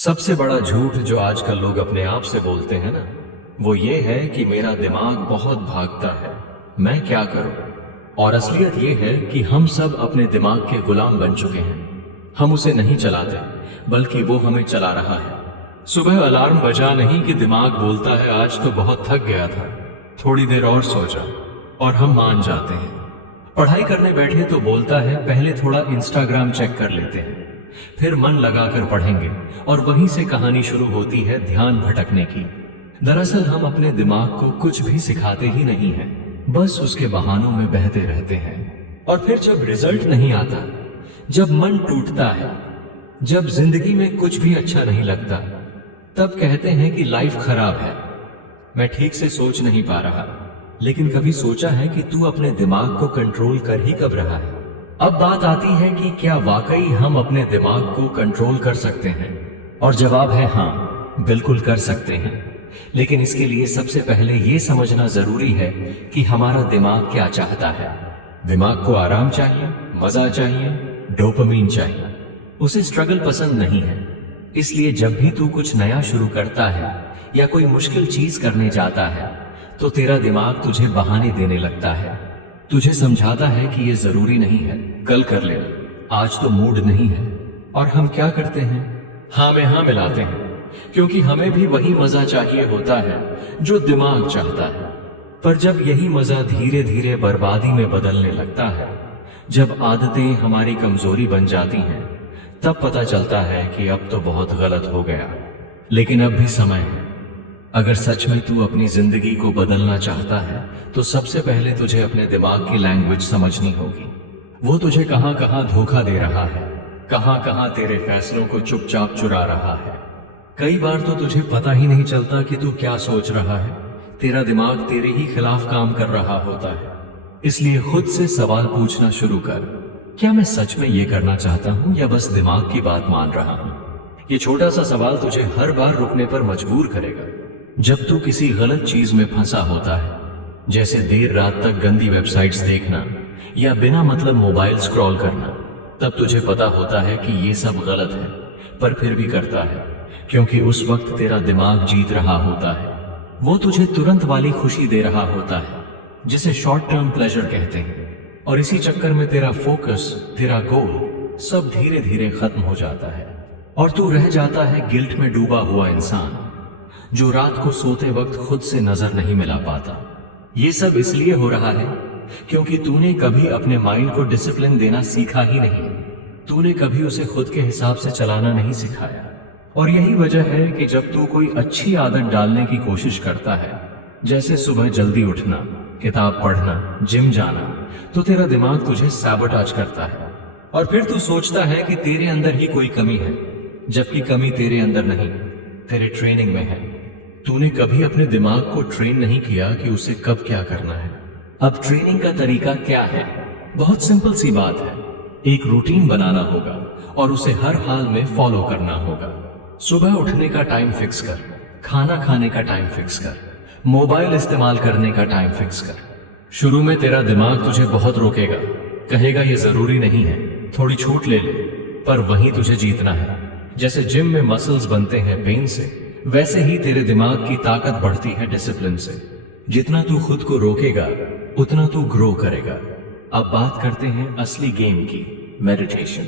सबसे बड़ा झूठ जो आजकल लोग अपने आप से बोलते हैं ना, वो ये है कि मेरा दिमाग बहुत भागता है, मैं क्या करूं। और असलियत ये है कि हम सब अपने दिमाग के गुलाम बन चुके हैं। हम उसे नहीं चलाते, बल्कि वो हमें चला रहा है। सुबह अलार्म बजा नहीं कि दिमाग बोलता है आज तो बहुत थक गया था, थोड़ी देर और सो जा, और हम मान जाते हैं। पढ़ाई करने बैठे तो बोलता है पहले थोड़ा इंस्टाग्राम चेक कर लेते हैं, फिर मन लगाकर पढ़ेंगे, और वहीं से कहानी शुरू होती है ध्यान भटकने की। दरअसल हम अपने दिमाग को कुछ भी सिखाते ही नहीं हैं, बस उसके बहानों में बहते रहते हैं। और फिर जब रिजल्ट नहीं आता, जब मन टूटता है, जब जिंदगी में कुछ भी अच्छा नहीं लगता, तब कहते हैं कि लाइफ खराब है, मैं ठीक से सोच नहीं पा रहा। लेकिन कभी सोचा है कि तू अपने दिमाग को कंट्रोल कर ही कब रहा है? अब बात आती है कि क्या वाकई हम अपने दिमाग को कंट्रोल कर सकते हैं? और जवाब है हाँ, बिल्कुल कर सकते हैं। लेकिन इसके लिए सबसे पहले ये समझना जरूरी है कि हमारा दिमाग क्या चाहता है। दिमाग को आराम चाहिए, मजा चाहिए, डोपामीन चाहिए। उसे स्ट्रगल पसंद नहीं है। इसलिए जब भी तू कुछ नया शुरू करता है या कोई मुश्किल चीज करने जाता है, तो तेरा दिमाग तुझे बहाने देने लगता है। तुझे समझाता है कि ये जरूरी नहीं है, कल कर लेना, आज तो मूड नहीं है। और हम क्या करते हैं? हाँ में हाँ मिलाते हैं, क्योंकि हमें भी वही मजा चाहिए होता है जो दिमाग चाहता है। पर जब यही मजा धीरे धीरे बर्बादी में बदलने लगता है, जब आदतें हमारी कमजोरी बन जाती हैं, तब पता चलता है कि अब तो बहुत गलत हो गया। लेकिन अब भी समय है। अगर सच में तू अपनी जिंदगी को बदलना चाहता है, तो सबसे पहले तुझे अपने दिमाग की लैंग्वेज समझनी होगी। वो तुझे कहां कहां धोखा दे रहा है, कहां कहां तेरे फैसलों को चुपचाप चुरा रहा है। कई बार तो तुझे पता ही नहीं चलता कि तू क्या सोच रहा है। तेरा दिमाग तेरे ही खिलाफ काम कर रहा होता है। इसलिए खुद से सवाल पूछना शुरू कर, क्या मैं सच में ये करना चाहता हूं या बस दिमाग की बात मान रहा हूं? ये छोटा सा सवाल तुझे हर बार रुकने पर मजबूर करेगा। जब तू किसी गलत चीज में फंसा होता है, जैसे देर रात तक गंदी वेबसाइट्स देखना या बिना मतलब मोबाइल स्क्रॉल करना, तब तुझे पता होता है कि ये सब गलत है, पर फिर भी करता है, क्योंकि उस वक्त तेरा दिमाग जीत रहा होता है। वो तुझे तुरंत वाली खुशी दे रहा होता है, जिसे शॉर्ट टर्म प्लेजर कहते हैं। और इसी चक्कर में तेरा फोकस, तेरा गोल सब धीरे धीरे खत्म हो जाता है, और तू रह जाता है गिल्ट में डूबा हुआ इंसान, जो रात को सोते वक्त खुद से नजर नहीं मिला पाता। ये सब इसलिए हो रहा है क्योंकि तूने कभी अपने माइंड को डिसिप्लिन देना सीखा ही नहीं। तूने कभी उसे खुद के हिसाब से चलाना नहीं सिखाया। और यही वजह है कि जब तू कोई अच्छी आदत डालने की कोशिश करता है, जैसे सुबह जल्दी उठना, किताब पढ़ना, जिम जाना, तो तेरा दिमाग तुझे सैबोटाज करता है। और फिर तू सोचता है कि तेरे अंदर ही कोई कमी है, जबकि कमी तेरे अंदर नहीं, तेरे ट्रेनिंग में है। तूने कभी अपने दिमाग को ट्रेन नहीं किया कि उसे कब क्या करना है। अब ट्रेनिंग का तरीका क्या है? बहुत सिंपल सी बात है। एक रूटीन बनाना होगा और उसे हर हाल में फॉलो करना होगा। सुबह उठने का टाइम फिक्स कर, खाना खाने का टाइम फिक्स कर, मोबाइल इस्तेमाल करने का टाइम फिक्स कर। शुरू में तेरा दिमाग तुझे बहुत रोकेगा, कहेगा ये जरूरी नहीं है, थोड़ी छूट ले ले, पर वहीं तुझे जीतना है। जैसे जिम में मसल्स बनते हैं पेन से, वैसे ही तेरे दिमाग की ताकत बढ़ती है डिसिप्लिन से। जितना तू खुद को रोकेगा, उतना तू ग्रो करेगा। अब बात करते हैं असली गेम की, मेडिटेशन।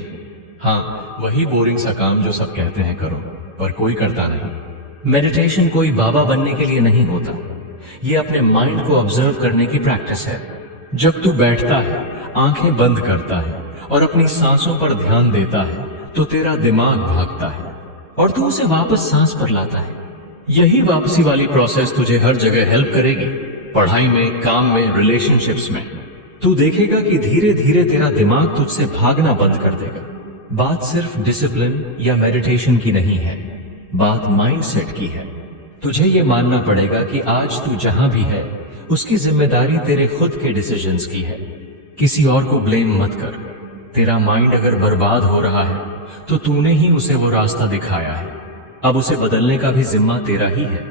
हाँ, वही बोरिंग सा काम जो सब कहते हैं करो, पर कोई करता नहीं। मेडिटेशन कोई बाबा बनने के लिए नहीं होता। ये अपने माइंड को ऑब्जर्व करने की प्रैक्टिस है। जब तू बैठता है, आंखें बंद करता है और अपनी सांसों पर ध्यान देता है, तो तेरा दिमाग भागता है और तू उसे वापस सांस पर लाता है। यही वापसी वाली प्रोसेस तुझे हर जगह हेल्प करेगी, पढ़ाई में, काम में, रिलेशनशिप्स में। तू देखेगा कि धीरे धीरे तेरा दिमाग तुझसे भागना बंद कर देगा। बात सिर्फ डिसिप्लिन या मेडिटेशन की नहीं है, बात माइंडसेट की है। तुझे ये मानना पड़ेगा कि आज तू जहां भी है, उसकी जिम्मेदारी तेरे खुद के डिसीजंस की है। किसी और को ब्लेम मत कर। तेरा माइंड अगर बर्बाद हो रहा है, तो तूने ही उसे वो रास्ता दिखाया है। अब उसे बदलने का भी जिम्मा तेरा ही है।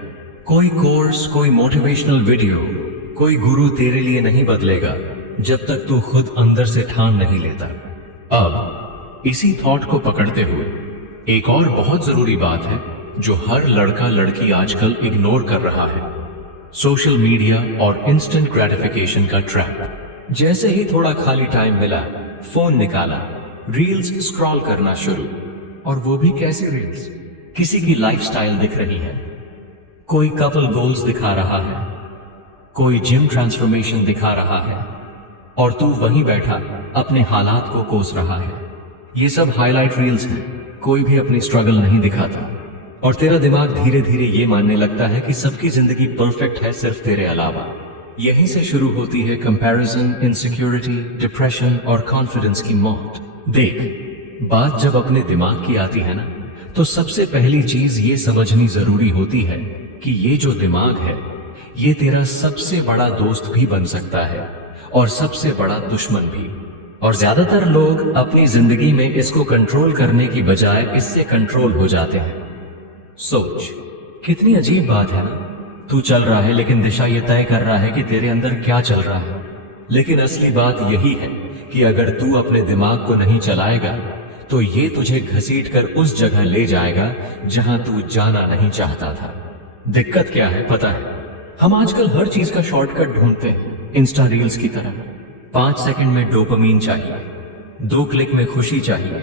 कोई कोर्स, कोई मोटिवेशनल वीडियो, कोई गुरु तेरे लिए नहीं बदलेगा, जब तक तू खुद अंदर से ठान नहीं लेता। अब इसी थॉट को पकड़ते हुए एक और बहुत जरूरी बात है जो हर लड़का लड़की आजकल इग्नोर कर रहा है, सोशल मीडिया और इंस्टेंट ग्रेटिफिकेशन का ट्रैप। जैसे ही थोड़ा खाली टाइम मिला, फोन निकाला, रील्स स्क्रॉल करना शुरू। और वो भी कैसी रील्स? किसी की लाइफस्टाइल दिख रही है, कोई कपल गोल्स दिखा रहा है, कोई जिम ट्रांसफॉर्मेशन दिखा रहा है, और तू वहीं बैठा अपने हालात को कोस रहा है। ये सब हाईलाइट रील्स हैं, कोई भी अपनी स्ट्रगल नहीं दिखाता। और तेरा दिमाग धीरे धीरे ये मानने लगता है कि सबकी जिंदगी परफेक्ट है सिर्फ तेरे अलावा। यहीं से शुरू होती है कंपैरिजन, इनसिक्योरिटी, डिप्रेशन और कॉन्फिडेंस की मौत। देख, बात जब अपने दिमाग की आती है ना, तो सबसे पहली चीज ये समझनी जरूरी होती है कि ये जो दिमाग है, ये तेरा सबसे बड़ा दोस्त भी बन सकता है और सबसे बड़ा दुश्मन भी। और ज्यादातर लोग अपनी जिंदगी में इसको कंट्रोल करने की बजाय इससे कंट्रोल हो जाते हैं। सोच, कितनी अजीब बात है ना। तू चल रहा है लेकिन दिशा ये तय कर रहा है कि तेरे अंदर क्या चल रहा है। लेकिन असली बात यही है कि अगर तू अपने दिमाग को नहीं चलाएगा तो ये तुझे घसीटकर उस जगह ले जाएगा जहां तू जाना नहीं चाहता था। दिक्कत क्या है पता है? हम आजकल हर चीज का शॉर्टकट ढूंढते हैं, इंस्टा रील्स की तरह। 5 सेकंड में डोपामीन चाहिए, 2 क्लिक में खुशी चाहिए,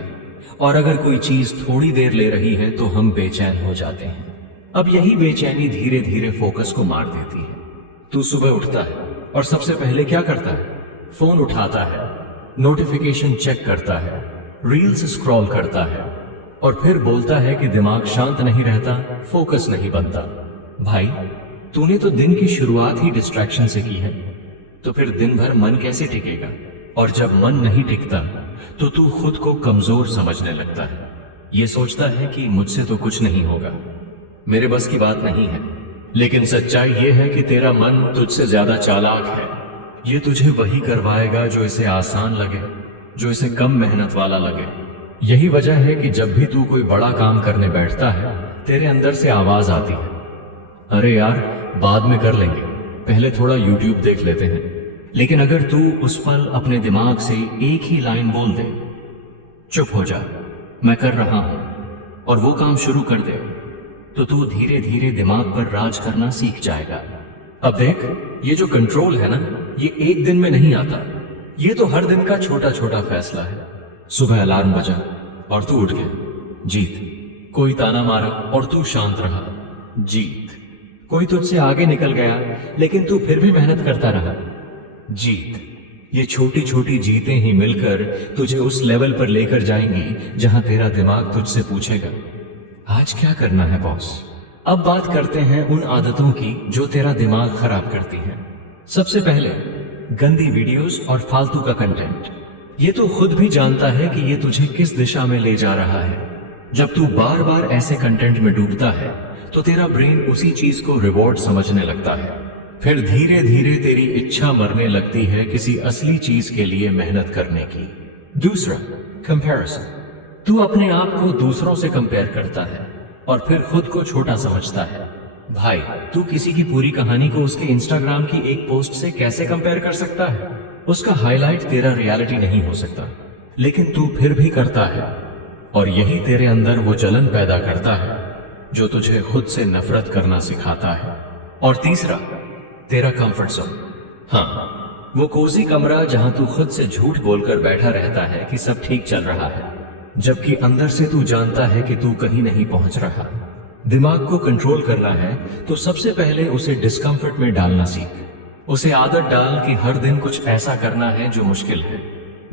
और अगर कोई चीज थोड़ी देर ले रही है तो हम बेचैन हो जाते हैं। अब यही बेचैनी धीरे धीरे फोकस को मार देती है। तू सुबह उठता है और सबसे पहले क्या करता है? फोन उठाता है, नोटिफिकेशन चेक करता है, रील्स स्क्रॉल करता है, और फिर बोलता है कि दिमाग शांत नहीं रहता, फोकस नहीं बनता। भाई, तूने तो दिन की शुरुआत ही डिस्ट्रैक्शन से की है, तो फिर दिन भर मन कैसे टिकेगा? और जब मन नहीं टिकता तो तू खुद को कमजोर समझने लगता है। ये सोचता है कि मुझसे तो कुछ नहीं होगा, मेरे बस की बात नहीं है। लेकिन सच्चाई ये है कि तेरा मन तुझसे ज्यादा चालाक है। ये तुझे वही करवाएगा जो इसे आसान लगे, जो इसे कम मेहनत वाला लगे। यही वजह है कि जब भी तू कोई बड़ा काम करने बैठता है, तेरे अंदर से आवाज आती है, अरे यार बाद में कर लेंगे, पहले थोड़ा YouTube देख लेते हैं। लेकिन अगर तू उस पल अपने दिमाग से एक ही लाइन बोल दे, चुप हो जा, मैं कर रहा हूं, और वो काम शुरू कर दे, तो तू धीरे धीरे दिमाग पर राज करना सीख जाएगा। अब देख, ये जो कंट्रोल है ना, ये एक दिन में नहीं आता। ये तो हर दिन का छोटा छोटा फैसला है। सुबह अलार्म बजा और तू उठ गया, जीत। कोई ताना मारा और तू शांत रहा, जीत। कोई तुझसे आगे निकल गया लेकिन तू फिर भी मेहनत करता रहा, जीत। ये छोटी छोटी जीतें ही मिलकर तुझे उस लेवल पर लेकर जाएंगी जहां तेरा दिमाग तुझसे पूछेगा, आज क्या करना है बॉस? अब बात करते हैं उन आदतों की जो तेरा दिमाग खराब करती हैं। सबसे पहले, गंदी वीडियोस और फालतू का कंटेंट। ये तो खुद भी जानता है कि ये तुझे किस दिशा में ले जा रहा है। जब तू बार बार ऐसे कंटेंट में डूबता है तो तेरा ब्रेन उसी चीज को रिवॉर्ड समझने लगता है। फिर धीरे धीरे तेरी इच्छा मरने लगती है किसी असली चीज के लिए मेहनत करने की। दूसरा, कंपैरिजन। तू अपने आप को दूसरों से कंपेयर करता है और फिर खुद को छोटा समझता है। भाई, तू किसी की पूरी कहानी को उसके इंस्टाग्राम की एक पोस्ट से कैसे कंपेयर कर सकता है? उसका हाईलाइट तेरा रियलिटी नहीं हो सकता, लेकिन तू फिर भी करता है, और यही तेरे अंदर वो जलन पैदा करता है जो तुझे खुद से नफरत करना सिखाता है। और तीसरा, तेरा कंफर्ट जोन। हाँ, वो कोजी कमरा जहां तू खुद से झूठ बोलकर बैठा रहता है कि सब ठीक चल रहा है, जबकि अंदर से तू जानता है कि तू कहीं नहीं पहुंच रहा। दिमाग को कंट्रोल करना है तो सबसे पहले उसे डिस्कम्फर्ट में डालना सीख। उसे आदत डाल कि हर दिन कुछ ऐसा करना है जो मुश्किल है।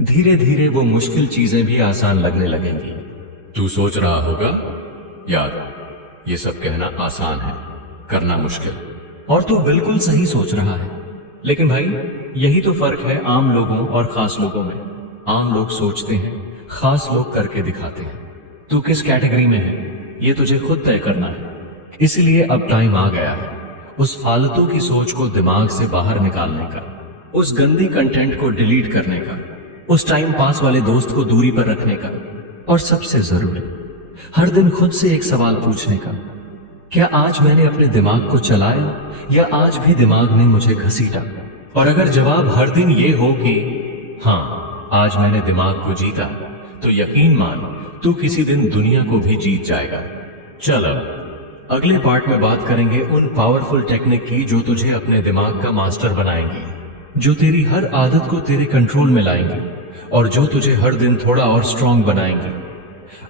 धीरे धीरे वो मुश्किल चीजें भी आसान लगने लगेंगी। तू सोच रहा होगा, यार ये सब कहना आसान है, करना मुश्किल। और तू बिल्कुल सही सोच रहा है, लेकिन भाई यही तो फर्क है आम लोगों और खास लोगों में। आम लोग सोचते हैं, खास लोग करके दिखाते हैं। तू किस कैटेगरी में है ये तुझे खुद तय करना है। इसलिए अब टाइम आ गया है उस फालतू की सोच को दिमाग से बाहर निकालने का, उस गंदी कंटेंट को डिलीट करने का, उस टाइम पास वाले दोस्त को दूरी पर रखने का, और सबसे जरूरी, हर दिन खुद से एक सवाल पूछने का, क्या आज मैंने अपने दिमाग को चलाया या आज भी दिमाग ने मुझे घसीटा? और अगर जवाब हर दिन ये हो कि हाँ, आज मैंने दिमाग को जीता, तो यकीन मान तू किसी दिन दुनिया को भी जीत जाएगा। चल अब अगले पार्ट में बात करेंगे उन पावरफुल टेक्निक की जो तुझे अपने दिमाग का मास्टर बनाएंगे, जो तेरी हर आदत को तेरे कंट्रोल में लाएंगे और जो तुझे हर दिन थोड़ा और स्ट्रांग बनाएंगे,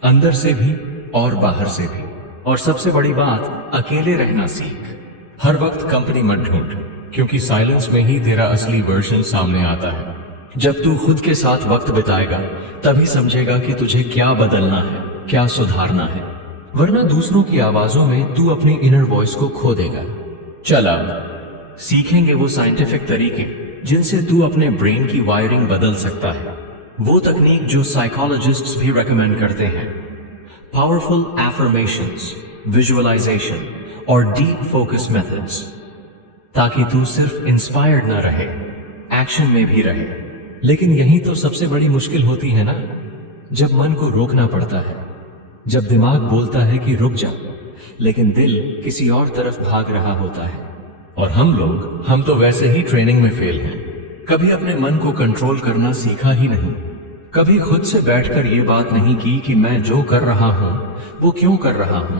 अंदर से भी और बाहर से भी। और सबसे बड़ी बात, अकेले रहना सीख। हर वक्त कंपनी मत ढूंढ, क्योंकि साइलेंस में ही तेरा असली वर्जन सामने आता है। जब तू खुद के साथ वक्त बिताएगा तभी समझेगा कि तुझे क्या बदलना है, क्या सुधारना है, वरना दूसरों की आवाजों में तू अपनी इनर वॉइस को खो देगा। चल अब सीखेंगे वो साइंटिफिक तरीके जिनसे तू अपने ब्रेन की वायरिंग बदल सकता है, वो तकनीक जो साइकोलॉजिस्ट्स भी रेकमेंड करते हैं। पावरफुल एफर्मेशंस, विजुअलाइजेशन और डीप फोकस मेथड्स, ताकि तू सिर्फ इंस्पायर्ड न रहे, एक्शन में भी रहे। लेकिन यही तो सबसे बड़ी मुश्किल होती है ना, जब मन को रोकना पड़ता है, जब दिमाग बोलता है कि रुक जा, लेकिन दिल किसी और तरफ भाग रहा होता है। और हम तो वैसे ही ट्रेनिंग में फेल हैं। कभी अपने मन को कंट्रोल करना सीखा ही नहीं, कभी खुद से बैठकर ये बात नहीं की कि मैं जो कर रहा हूं वो क्यों कर रहा हूं।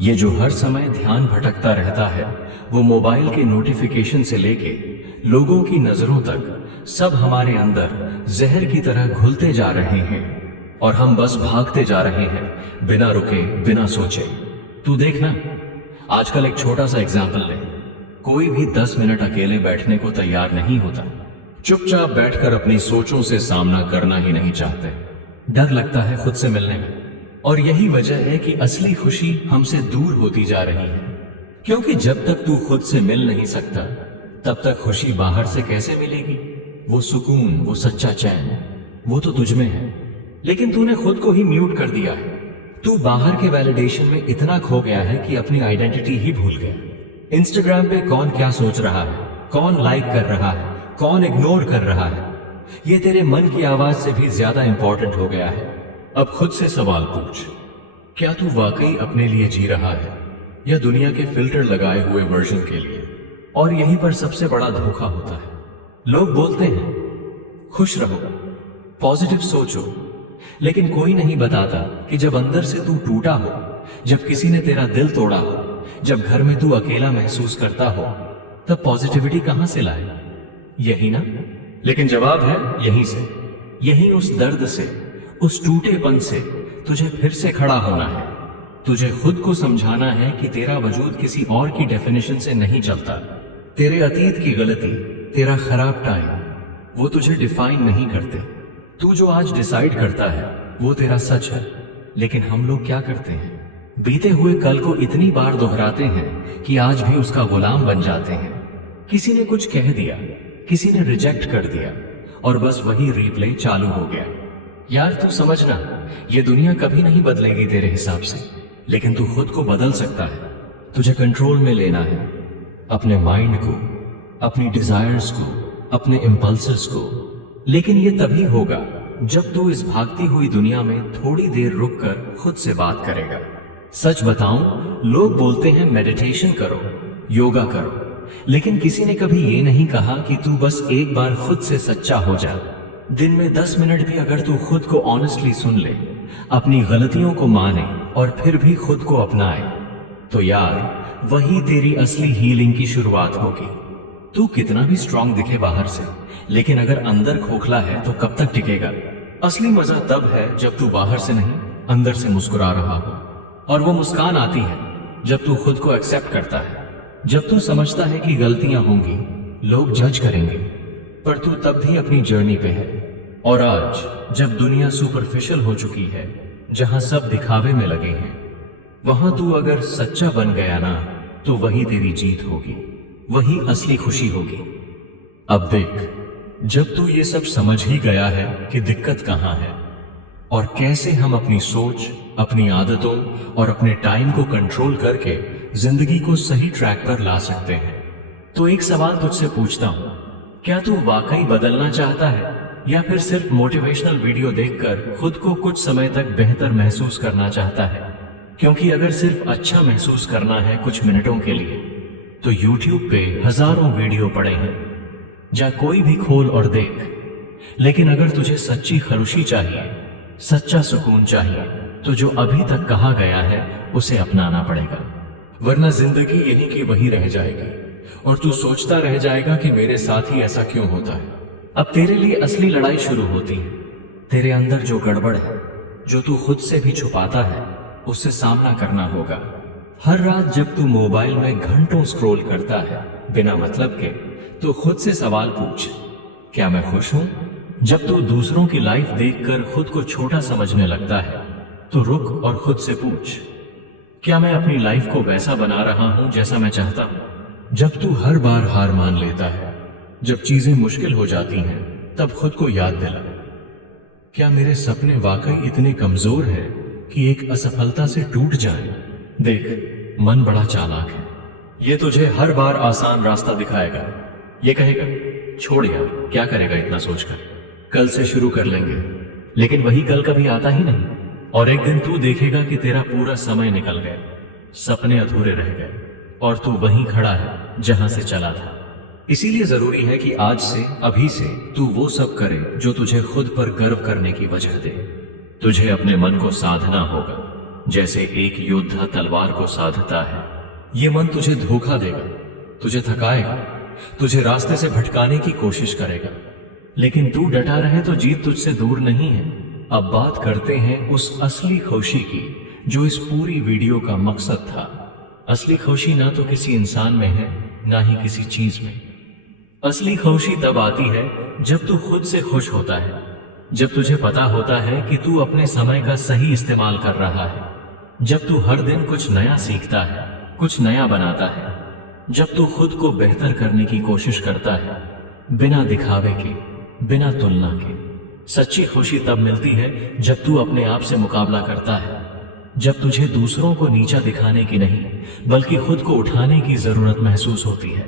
ये जो हर समय ध्यान भटकता रहता है, वो मोबाइल के नोटिफिकेशन से लेके लोगों की नजरों तक, सब हमारे अंदर जहर की तरह घुलते जा रहे हैं और हम बस भागते जा रहे हैं, बिना रुके, बिना सोचे। तू देखना, आजकल एक छोटा सा एग्जाम्पल ले, कोई भी 10 मिनट अकेले बैठने को तैयार नहीं होता। चुपचाप बैठकर अपनी सोचों से सामना करना ही नहीं चाहते। डर लगता है खुद से मिलने में। और यही वजह है कि असली खुशी हमसे दूर होती जा रही है, क्योंकि जब तक तू खुद से मिल नहीं सकता तब तक खुशी बाहर से कैसे मिलेगी। वो सुकून, वो सच्चा चैन, वो तो तुझ में है, लेकिन तूने खुद को ही म्यूट कर दिया है। तू बाहर के वैलिडेशन में इतना खो गया है कि अपनी आइडेंटिटी ही भूल गया। इंस्टाग्राम पे कौन क्या सोच रहा है, कौन लाइक कर रहा है, कौन इग्नोर कर रहा है, ये तेरे मन की आवाज से भी ज्यादा इंपॉर्टेंट हो गया है। अब खुद से सवाल पूछ, क्या तू वाकई अपने लिए जी रहा है या दुनिया के फिल्टर लगाए हुए वर्जन के लिए। और यहीं पर सबसे बड़ा धोखा होता है। लोग बोलते हैं खुश रहो, पॉजिटिव सोचो, लेकिन कोई नहीं बताता कि जब अंदर से तू टूटा हो, जब किसी ने तेरा दिल तोड़ा हो, जब घर में तू अकेला महसूस करता हो, तब पॉजिटिविटी कहां से लाए? यही ना? लेकिन जवाब है यहीं से, यहीं उस दर्द से, उस टूटेपन से तुझे फिर से खड़ा होना है। तुझे खुद को समझाना है कि तेरा वजूद किसी और की डेफिनेशन से नहीं चलता। तेरे अतीत की गलती, तेरा खराब टाइम, वो तुझे डिफाइन नहीं करते। तू जो आज डिसाइड करता है वो तेरा सच है। लेकिन हम लोग क्या करते हैं, बीते हुए कल को इतनी बार दोहराते हैं कि आज भी उसका गुलाम बन जाते हैं। किसी ने कुछ कह दिया, किसी ने रिजेक्ट कर दिया और बस वही रिप्ले चालू हो गया। यार तू समझना, ये दुनिया कभी नहीं बदलेगी तेरे हिसाब से, लेकिन तू खुद को बदल सकता है। तुझे कंट्रोल में लेना है अपने माइंड को, अपनी डिजायर्स को, अपने इंपल्सेस को। लेकिन ये तभी होगा जब तू इस भागती हुई दुनिया में थोड़ी देर रुककर खुद से बात करेगा। सच बताऊं, लोग बोलते हैं मेडिटेशन करो, योगा करो, लेकिन किसी ने कभी ये नहीं कहा कि तू बस एक बार खुद से सच्चा हो जा। दिन में 10 मिनट भी अगर तू खुद को ऑनेस्टली सुन ले, अपनी गलतियों को माने और फिर भी खुद को अपनाए, तो यार वही तेरी असली हीलिंग की शुरुआत होगी। तू कितना भी स्ट्रांग दिखे बाहर से, लेकिन अगर अंदर खोखला है तो कब तक टिकेगा? असली मजा तब है जब तू बाहर से नहीं, अंदर से मुस्कुरा रहा हो। और वो मुस्कान आती है जब तू खुद को एक्सेप्ट करता है, जब तू समझता है कि गलतियां होंगी, लोग जज करेंगे, पर तू तब भी अपनी जर्नी पे है। और आज जब दुनिया सुपरफिशियल हो चुकी है, जहां सब दिखावे में लगे हैं, वहां तू अगर सच्चा बन गया ना, तो वही तेरी जीत होगी, वही असली खुशी होगी। अब देख, जब तू ये सब समझ ही गया है कि दिक्कत कहां है और कैसे हम अपनी सोच, अपनी आदतों और अपने टाइम को कंट्रोल करके जिंदगी को सही ट्रैक पर ला सकते हैं, तो एक सवाल तुझसे पूछता हूं, क्या तू वाकई बदलना चाहता है या फिर सिर्फ मोटिवेशनल वीडियो देखकर खुद को कुछ समय तक बेहतर महसूस करना चाहता है? क्योंकि अगर सिर्फ अच्छा महसूस करना है कुछ मिनटों के लिए, तो YouTube पे हजारों वीडियो पड़े हैं, जा कोई भी खोल और देख। लेकिन अगर तुझे सच्ची खुशी चाहिए, सच्चा सुकून चाहिए, तो जो अभी तक कहा गया है उसे अपनाना पड़ेगा, वरना जिंदगी यहीं की वहीं रह जाएगी और तू सोचता रह जाएगा कि मेरे साथ ही ऐसा क्यों होता है। अब तेरे लिए असली लड़ाई शुरू होती है। तेरे अंदर जो गड़बड़ है, जो तू खुद से भी छुपाता है, उससे सामना करना होगा। हर रात जब तू मोबाइल में घंटों स्क्रॉल करता है बिना मतलब के, तो खुद से सवाल पूछ, क्या मैं खुश हूं? जब तू दूसरों की लाइफ देखकर खुद को छोटा समझने लगता है, तो रुक और खुद से पूछ, क्या मैं अपनी लाइफ को वैसा बना रहा हूं जैसा मैं चाहता हूं? जब तू हर बार हार मान लेता है, जब चीजें मुश्किल हो जाती हैं, तब खुद को याद दिला, क्या मेरे सपने वाकई इतने कमजोर हैं कि एक असफलता से टूट जाए? देख, मन बड़ा चालाक है। ये तुझे हर बार आसान रास्ता दिखाएगा। ये कहेगा, छोड़ यार, क्या करेगा इतना सोचकर, कल से शुरू कर लेंगे। लेकिन वही कल कभी आता ही नहीं, और एक दिन तू देखेगा कि तेरा पूरा समय निकल गया, सपने अधूरे रह गए, और तू वहीं खड़ा है जहां से चला था। इसीलिए जरूरी है कि आज से, अभी से तू वो सब करे जो तुझे खुद पर गर्व करने की वजह दे। तुझे अपने मन को साधना होगा, जैसे एक योद्धा तलवार को साधता है। ये मन तुझे धोखा देगा, तुझे थकाएगा, तुझे रास्ते से भटकाने की कोशिश करेगा, लेकिन तू डटा रहे तो जीत तुझसे दूर नहीं है। अब बात करते हैं उस असली खुशी की जो इस पूरी वीडियो का मकसद था। असली खुशी ना तो किसी इंसान में है, ना ही किसी चीज में। असली खुशी तब आती है जब तू खुद से खुश होता है, जब तुझे पता होता है कि तू अपने समय का सही इस्तेमाल कर रहा है, जब तू हर दिन कुछ नया सीखता है, कुछ नया बनाता है, जब तू खुद को बेहतर करने की कोशिश करता है, बिना दिखावे के, बिना तुलना के। सच्ची खुशी तब मिलती है जब तू अपने आप से मुकाबला करता है, जब तुझे दूसरों को नीचा दिखाने की नहीं, बल्कि खुद को उठाने की जरूरत महसूस होती है।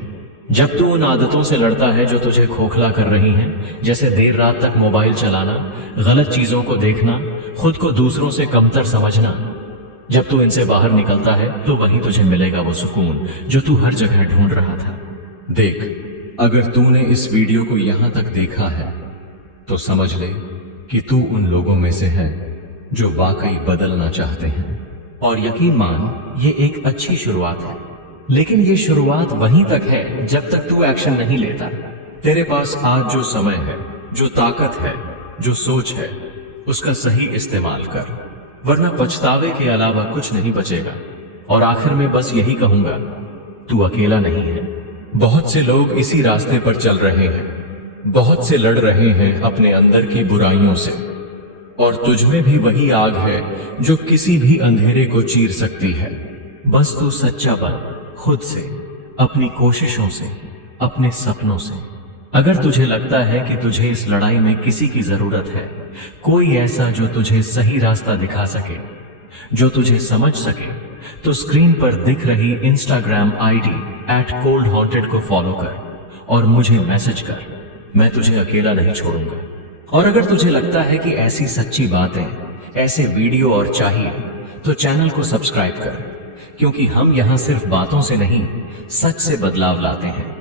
जब तू उन आदतों से लड़ता है जो तुझे खोखला कर रही हैं, जैसे देर रात तक मोबाइल चलाना, गलत चीजों को देखना, खुद को दूसरों से कमतर समझना। जब तू इनसे बाहर निकलता है, तो वहीं तुझे मिलेगा वो सुकून जो तू हर जगह ढूंढ रहा था। देख, अगर तूने इस वीडियो को यहां तक देखा है, तो समझ ले कि तू उन लोगों में से है जो वाकई बदलना चाहते हैं। और यकीन मान, ये एक अच्छी शुरुआत है, लेकिन ये शुरुआत वहीं तक है जब तक तू एक्शन नहीं लेता। तेरे पास आज जो समय है, जो ताकत है, जो सोच है, उसका सही इस्तेमाल कर, वरना पछतावे के अलावा कुछ नहीं बचेगा। और आखिर में बस यही कहूंगा, तू अकेला नहीं है। बहुत से लोग इसी रास्ते पर चल रहे हैं, बहुत से लड़ रहे हैं अपने अंदर की बुराइयों से, और तुझमें भी वही आग है जो किसी भी अंधेरे को चीर सकती है। बस तू सच्चा बन, खुद से, अपनी कोशिशों से, अपने सपनों से। अगर तुझे लगता है कि तुझे इस लड़ाई में किसी की जरूरत है, कोई ऐसा जो तुझे सही रास्ता दिखा सके, जो तुझे समझ सके, तो स्क्रीन पर दिख रही इंस्टाग्राम आईडी @coldhaunted को फॉलो कर और मुझे मैसेज कर। मैं तुझे अकेला नहीं छोड़ूंगा। और अगर तुझे लगता है कि ऐसी सच्ची बातें, ऐसे वीडियो और चाहिए, तो चैनल को सब्सक्राइब कर, क्योंकि हम यहां सिर्फ बातों से नहीं, सच से बदलाव लाते हैं।